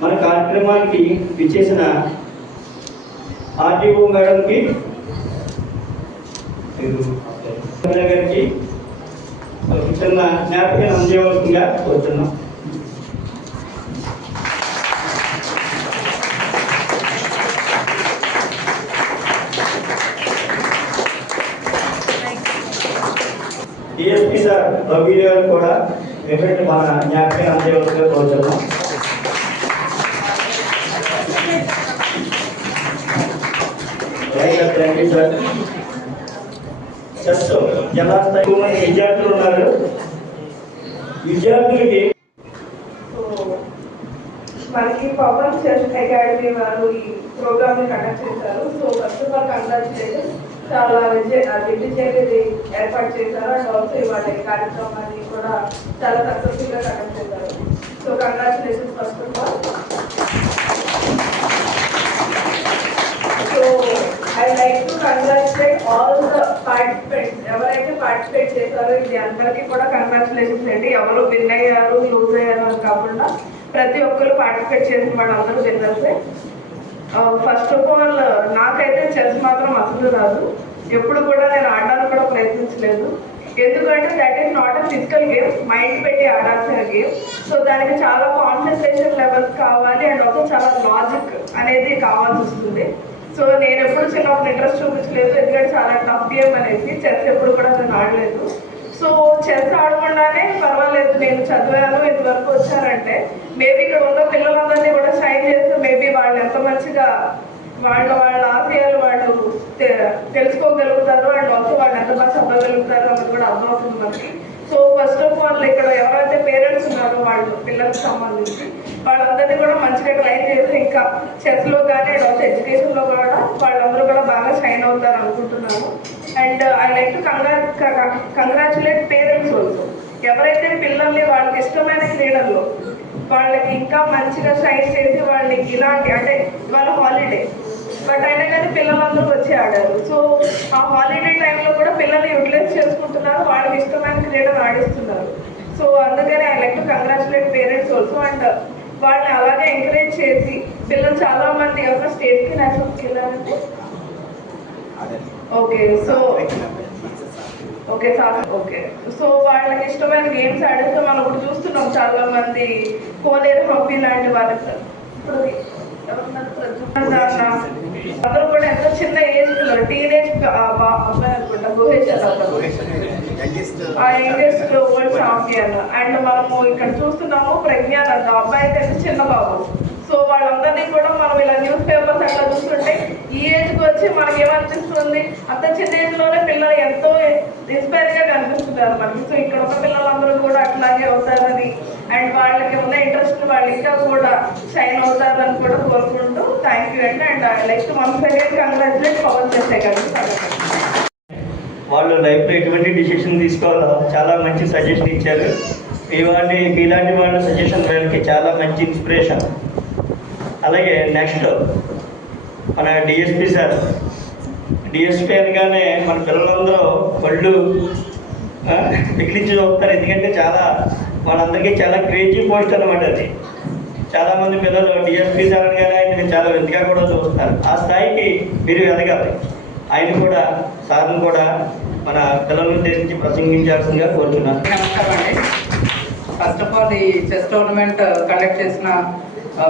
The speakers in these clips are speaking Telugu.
మన కార్యక్రమానికి విచ్చేసిన ఆర్టీఓ మేడంకి ఎమ్మెల్యే గారికి ఒక చిన్న జ్ఞాపకం అందజేయవలసిందిగా కోరుతున్నాం. డిఎస్పీ సార్ రవి గారు కూడా ఎఫెక్ట్ మన జ్ఞాపకం అందజేయవలసిందిగా కోరుతున్నాం. థ్యాంక్ యూ సార్ చెస్ ఎలా స్థాయి మంది విద్యార్థులు ఉన్నారు విద్యార్థులకి సో మనకి పవన్ చెస్ అకాడమీ వారు ఈ ప్రోగ్రామ్ని కండక్ట్ చేశారు. So first of all congratulation చాలా విజయ విజయ్ ఏర్పాటు చేశారు. అండ్ ఆల్సో ఇవాళ ఈ కార్యక్రమాన్ని కూడా చాలా సక్సెస్ఫుల్గా కండక్ట్ చేశారు. So congratulation first of all so I like to congratulate all the participants ఎవరైతే పార్టిసిపేట్ చేశారో ఇది అందరికీ కూడా కంగ్రాచులేషన్స్ అండి. ఎవరు విన్ అయ్యారు లూజ్ అయ్యారు అని కాకుండా ప్రతి ఒక్కరు పార్టిసిపేట్ చేసిన వాళ్ళందరూ విన్నర్సే. ఫస్ట్ ఆఫ్ ఆల్ నాకైతే చెస్ మాత్రం అసలు రాదు. ఎప్పుడు కూడా నేను ఆడడానికి కూడా ప్రయత్నించలేదు. ఎందుకంటే that is not a physical game mind పెట్టి ఆడాల్సిన గేమ్ సో దానికి చాలా కాన్సన్ట్రేషన్ లెవెల్స్ కావాలి. అండ్ ఒక చాలా లాజిక్ అనేది కావాల్సి వస్తుంది. సో నేను ఎప్పుడు చిన్నప్పుడు ఇంట్రెస్ట్ చూపించలేదు ఎందుకంటే చాలా టఫ్ గేమ్ అనేది చెస్ ఎప్పుడు కూడా నేను ఆడలేదు. సో చెస్ ఆడకుండానే పర్వాలేదు నేను చదివాను ఇంతవరకు వచ్చానంటే. మేబీ ఇక్కడ ఉన్న పిల్లలందరినీ కూడా షైన్ చేస్తే మేబీ వాళ్ళు ఎంత మంచిగా వాళ్ళ వాళ్ళ ఆశయాలు వాళ్ళు తెలుసుకోగలుగుతారు అండ్ ఆల్సో వాళ్ళు ఎంత బాగా చదవగలుగుతారు అన్నది కూడా అర్థమవుతుంది మనకి. సో ఫస్ట్ ఆఫ్ ఆల్ ఇక్కడ ఎవరైతే పేరెంట్స్ ఉన్నారో వాళ్ళు పిల్లలకు సంబంధించి వాళ్ళందరినీ కూడా మంచిగా ట్రైన్ చేసి ఇంకా చెస్లో కానీ అండ్ ఆల్సో ఎడ్యుకేషన్లో కూడా వాళ్ళందరూ కూడా బాగా షైన్ అవుతారు అనుకుంటున్నాను and I like to congra congratulate parents also ఎవరైతే పిల్లల్ని వాళ్ళకి ఇష్టమైన క్రీడల్లో వాళ్ళకి ఇంకా మంచిగా షైన్ చేసి వాళ్ళని ఇలాంటి అంటే వాళ్ళ హాలిడే బట్ అయినా కానీ పిల్లలందరూ వచ్చి ఆడారు. సో ఆ హాలిడే టైంలో కూడా పిల్లల్ని యూటిలైజ్ చేసుకుంటున్నారు వాళ్ళకి ఇష్టమైన క్రీడను ఆడిస్తున్నారు. సో అందుకని I like to congratulate parents also and వాళ్ళని అలాగే ఎంకరేజ్ చేసి పిల్లలు చాలా మంది ఎవరైనా స్టేట్కి నేషనల్కి వెళ్ళారంటే? Okay so okay sir okay so వాళ్ళకి ఇష్టమైన గేమ్స్ ఆడితే మనం ఇప్పుడు చూస్తున్నాం చాలా మంది కోనేరు హంపి లాంటి వాళ్ళకి. ఇప్పుడు. అందరూ కూడా ఎంతో చిన్న ఏజ్ పిల్లలు టీనేజ్ అబ్బాయి అనుకుంటా గుహేష్ అతను. ఆ యంగెస్ట్ వరల్డ్ ఛాంపియన్ అండ్ మనము ఇక్కడ చూస్తున్నాము ప్రజ్ఞానంద అబ్బాయి అయితే చిన్న బాబు? సో వాళ్ళందరినీ కూడా మనం ఇలా న్యూస్ పేపర్స్ అట్లా చూస్తుంటే ఈ ఏజ్కి వచ్చి మనకి ఏమనిపిస్తుంది? అంత చిన్న ఏజ్లోనే పిల్లలు ఎంతో ఇన్స్పైర్గా కనిపిస్తున్నారు మనకి. సో ఇక్కడ ఉన్న పిల్లలందరూ కూడా అట్లాగే అవుతారని అండ్ వాళ్ళకి ఉన్న ఇంట్రెస్ట్ వాళ్ళు ఇంకా కూడా షైన్ అవుతారని కూడా కోరుకుంటూ థ్యాంక్ యూ అండి. And like once again congratulate Pavan చేసే గారు. వాళ్ళు లైఫ్లో ఎటువంటి డిసిషన్ తీసుకోవాలో చాలా మంచి సజెషన్ ఇచ్చారు. ఇవాళ ఇలాంటి వాళ్ళ సజెషన్ వీళ్ళకి చాలా మంచి ఇన్స్పిరేషన్. అలాగే నెక్స్ట్ మన డిఎస్పి సార్. డిఎస్పి అనగానే మన పిల్లలందరూ పళ్ళు ఎక్కించి చూస్తారు ఎందుకంటే చాలా వాళ్ళందరికీ చాలా క్రేజీ పోస్ట్ అనమాట అది. చాలామంది పిల్లలు డిఎస్పి సార్ అనగానే ఆయన చాలా వెతిగా కూడా చూస్తారు. ఆ స్థాయికి మీరు ఎదగాలి. ఆయన కూడా సార్ని కూడా మన పిల్లలను ఉద్దేశించి ప్రసంగించాల్సిందిగా కోరుతున్నాను. నమస్కారం అండి. ఫస్ట్ ఆఫ్ ఆల్ ఈ చెస్ టోర్నమెంట్ కండక్ట్ చేసిన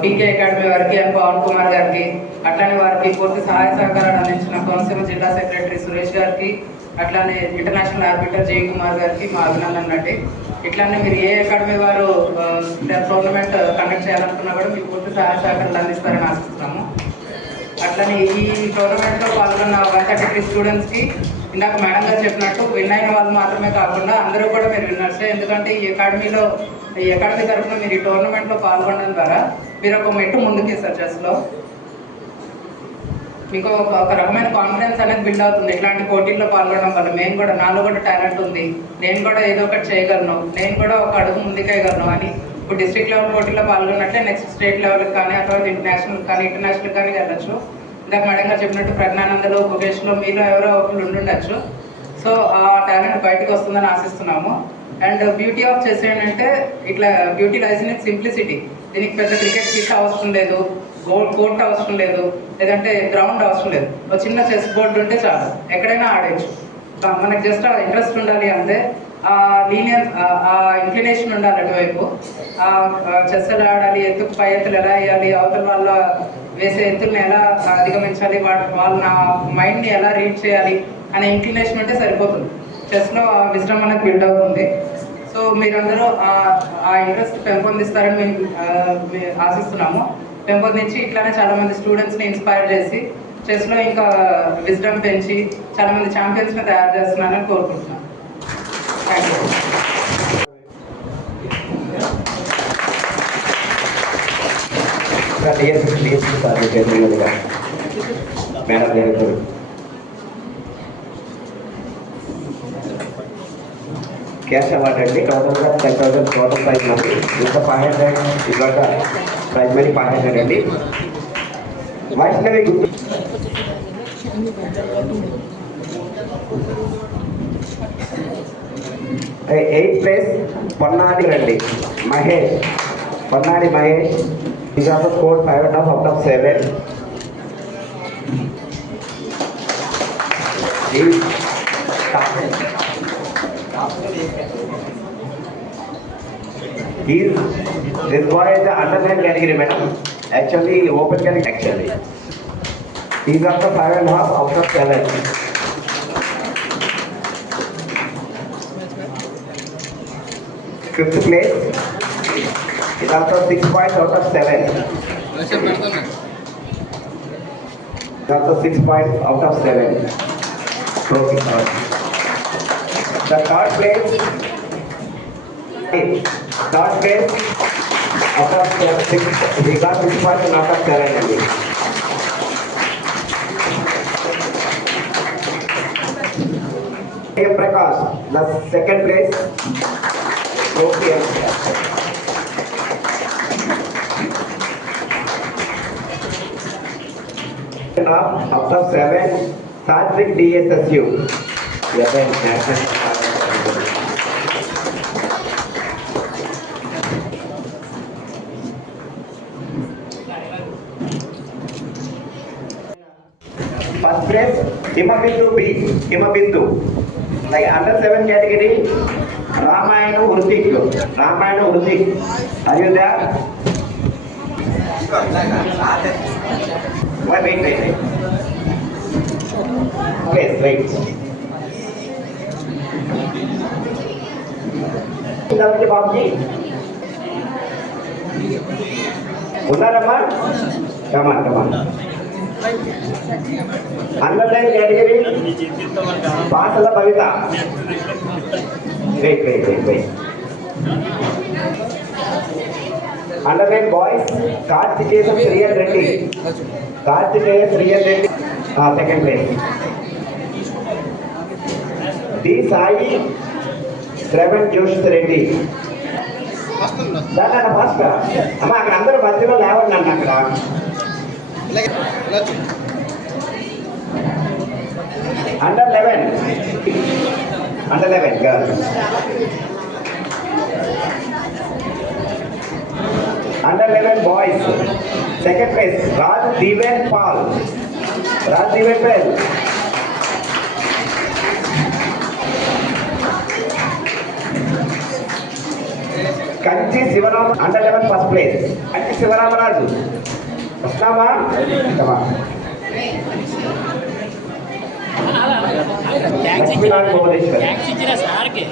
పీకే అకాడమీ వారికి పవన్ కుమార్ గారికి అట్లానే వారికి పూర్తి సహాయ సహకారాలు అందించిన కోనసీమ జిల్లా సెక్రటరీ సురేష్ గారికి అట్లానే ఇంటర్నేషనల్ ఆర్బిటర్ జయ కుమార్ గారికి మా అభినందనలు అండి. ఇట్లానే మీరు ఏ అకాడమీ వారు టోర్నమెంట్ కండక్ట్ చేయాలనుకున్నా కూడా మీకు పూర్తి సహాయ సహకారాలు అందిస్తారని ఆశిస్తున్నాము. అట్లనే ఈ టోర్నమెంట్లో పాల్గొన్న వన్ థర్టీ త్రీ స్టూడెంట్స్కి ఇందాక మేడం గారు చెప్పినట్టు విన్ అయిన వాళ్ళు మాత్రమే కాకుండా అందరూ కూడా మీరు విన్నర్సే. ఎందుకంటే ఈ అకాడమీలో ఈ అకాడమీ తరఫున మీరు ఈ టోర్నమెంట్లో పాల్గొనడం ద్వారా మీరు ఒక మెట్టు ముందుకు ఇస్తారు చెస్లో మీకు ఒక ఒక రకమైన కాన్ఫిడెన్స్ అనేది బిల్డ్ అవుతుంది. ఇట్లాంటి పోటీల్లో పాల్గొనడం వల్ల మేము కూడా నాలో కూడా టాలెంట్ ఉంది. నేను కూడా ఏదో ఒకటి చేయగలను. నేను కూడా ఒక అడుగు ముందుకేయగలను అని. ఇప్పుడు డిస్ట్రిక్ట్ లెవెల్ పోటీలో పాల్గొన్నట్లే నెక్స్ట్ స్టేట్ లెవెల్కి కానీ ఆ తర్వాత ఇంటర్నేషనల్ కానీ ఇంటర్నేషనల్ కానీ వెళ్ళచ్చు. ఇందాక మేడం గారు చెప్పినట్టు ప్రజ్ఞానందలో గుగేష్లో మీరు ఎవరో ఒకరు ఉండుండొచ్చు. సో ఆ టాలెంట్ బయటకు వస్తుందని ఆశిస్తున్నాము. అండ్ బ్యూటీ ఆఫ్ చెస్ ఏంటంటే ఇట్లా బ్యూటీ లైజ్ ఇన్ సింప్లిసిటీ దీనికి పెద్ద క్రికెట్ కిట్ అవసరం లేదు. గోల్ కోర్ట్ అవసరం లేదు. లేదంటే గ్రౌండ్ అవసరం లేదు. ఒక చిన్న చెస్ బోర్డు ఉంటే చాలు. ఎక్కడైనా ఆడేయచ్చు. మనకు జస్ట్ ఆ ఇంట్రెస్ట్ ఉండాలి అంటే ఆ లీనియర్ ఆ ఇంక్లినేషన్ ఉండాలి అటువైపు. ఆ చెస్ ఎలా ఆడాలి ఎత్తుకు పై ఎత్తులు ఎలా వేయాలి అవతల వాళ్ళ వేసే ఎత్తుల్ని ఎలా అధిగమించాలి వాటి వాళ్ళ నా మైండ్ని ఎలా రీడ్ చేయాలి అనే ఇంక్లినేషన్ ఉంటే సరిపోతుంది. చెస్లో ఆ విజడం బిల్డ్ అవుతుంది. మీరందరూ ఆ- ఇంట్రెస్ట్ పెంపొందిస్తారని మేము ఆశిస్తున్నాము. పెంపొందించి ఇట్లానే చాలా మంది స్టూడెంట్స్ని ఇన్స్పైర్ చేసి చెస్లో ఇంకా విజ్డమ్ పెంచి చాలా మంది ఛాంపియన్స్ని తయారు చేస్తున్నారని కోరుకుంటున్నాను థ్యాంక్ యూ డిఎస్పీ గారు cash awardee total ten thousand total prize इंत five hundred Eva prize money five hundred Vaishnavi place पोना रही महेश पोना महेश फाइव हंड आफ सी He's, this boy is the under 9 category, madam. Actually, open category, actually. He's also five and a half out of seven. Fifth place He is also six points out of seven. Is also six points out of seven. Uh, The third place, third place of the Vikas Vishwas Natak Charanandi. Prakash, the second place. Okay. Now, after seven, Satvik DSSU. Yeah, Himabindu B Himabindu like under seven category Ramayana Hrithik Ramayana Hrithik Ayodhya Wait, wait, wait, wait. Wait, wait. Babuji ఉన్నారమ్మా come on come on come underline category? Basala Kavitha. Wait wait wait wait underline boys Karthikeya Sreyan Reddy. Karthikeya Sreyan Reddy. Second place D Sai Shravan Josh Reddy. దాని ఫాస్ట్ అమ్మ అక్కడ అందరూ మధ్యలో లేవండి అక్కడ. Under eleven under eleven under eleven boys second place Raj Diven Pal Raj Diven Pal Kanchi Sivarama under eleven first place Kanchi Sivaramaraju వస్తావా వస్తామా లక్ష్మీనారాయణ భువనేశ్వర్. ట్యాక్స్ ఇచ్చిన సార్కి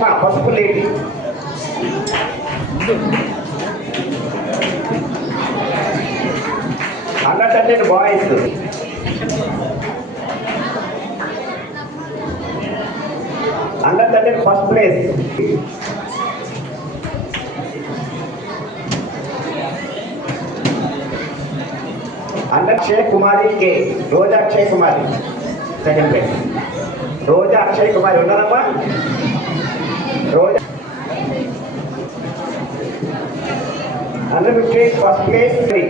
మా పసుపు lady under boys under thirteen first place. Under Akshay Kumari K Roja Akshay Kumari second place Roja Akshay Kumari ఉన్నారమ్మా. Roja under fifteen first place three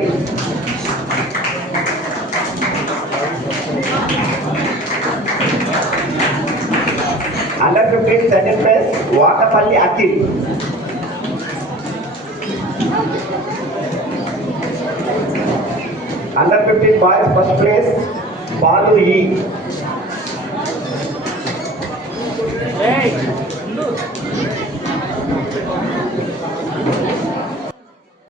fifteen second prize Vakapalli Akhil under fifteen boys first place Balu ఈ